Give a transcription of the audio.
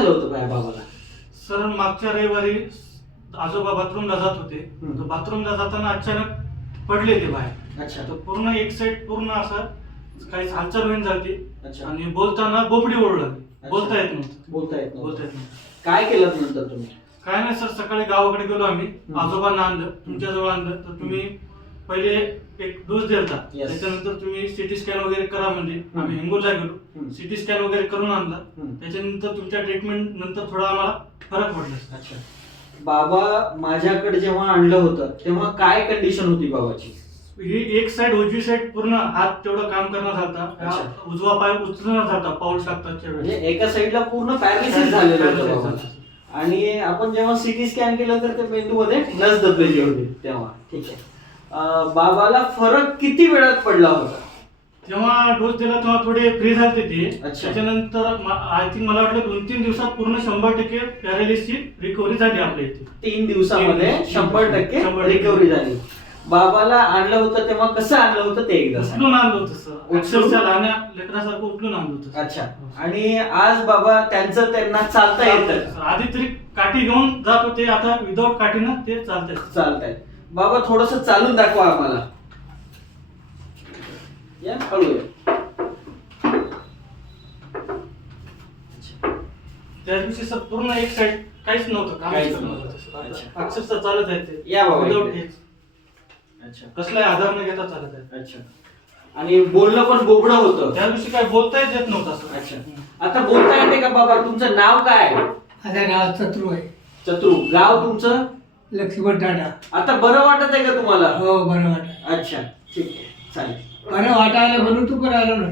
झालं होतं बाबाला? सर मागच्या रविवारी आजोबा बाथरूमला जात होते. तर बाथरूमला जाताना अचानक पडले ते बाहेर. अच्छा. तर पूर्ण एक साइड पूर्ण असं काही हालचाल होईन झाली अच्छा. आणि बोलताना बोबडी ओरडू लागली. बोलता येत नव्हतं. बोलता येत नव्हतं. काय काय केलं नंतर तुम्ही? काय नाही सर, सकाळी गावाकडे गेलो आम्ही. आजोबांना आणलं, तुमच्याजवळ आणलं. तर तुम्ही पहिले एक डोस दिलता. Yes. त्याच्यानंतर तुम्ही सिटी स्कॅन वगैरे करा म्हणजे आम्ही हिंगोलला गेलो. सिटी स्कॅन वगैरे करून आणला. त्याच्यानंतर तुमच्या ट्रीटमेंट नंतर थोडा आम्हाला फरक पडला. अच्छा. बाबा माझ्याकडे जेव्हा आणलं होतं तेव्हा काय कंडिशन होती बाबाची? ही एक साइड उजवी साइड पूर्ण हात तेवढं काम करणार झालता. अच्छा. उजवा पाय उचलणार झालता पाऊल टाकताच्या म्हणजे वेळेस. एका साईडला पूर्ण पॅरालिसिस झालेलं होतं Paralysis बाबाला. झालं. आणि आपण जेव्हा सिटी स्कॅन केलं तर ते मेंदूमध्ये नस दबलेली होती तेव्हा. ठीक आहे. बाबाला फरक किती वेळात पडला होता? जेव्हा डोस दिला तेव्हा थोडे फ्री झाले ते. अच्छा. त्याच्यानंतर आय थिंक मला वाटलं 2-3 दिवसात पूर्ण 100% पॅरालिसिसची रिकव्हरी झाली आपल्या इथे. 3 दिवसामध्ये 100% 100% रिकव्हरी झाली. बाबाला आणलं होतं तेव्हा कसं आणलं होतं ते एकदा सांगा. उचलून आणलं होतं सर, अक्षरशः लहान लेकरासारखं उचलून आणलं होतं. अच्छा. आणि आज बाबा त्यांना चालता येतं? आधी तरी काठी घेऊन जात होते, आता विदाऊट काठीनं ते चालतात. चालतंय. बाबा थोडस चालून दाखवा आम्हाला. या हळू या. त्या दिवशी सर पूर्ण एक साइड काहीच नव्हतं, काहीच कामच नव्हतं. नव्हतं. अच्छा. अक्षरशः चालत आहे ते. या बाबा Without इकडे. हेच. अच्छा. कसलाही आधार न घेता चालत आहे. अच्छा. आणि बोलणं पण बोबडं होतं? त्या दिवशी काय बोलताच येत नव्हतं सर. अच्छा. आता बोलता येते का बाबा? तुमचं नाव काय? माझं नाव चतुर आहे. चतुर. गाव तुमचं? लक्ष्मण टाटा. आता बरं वाटत आहे का तुम्हाला? हो, बरं वाटत. अच्छा. ठीक आहे. चालेल. बरं वाटायला म्हणून तू पण आलो ना.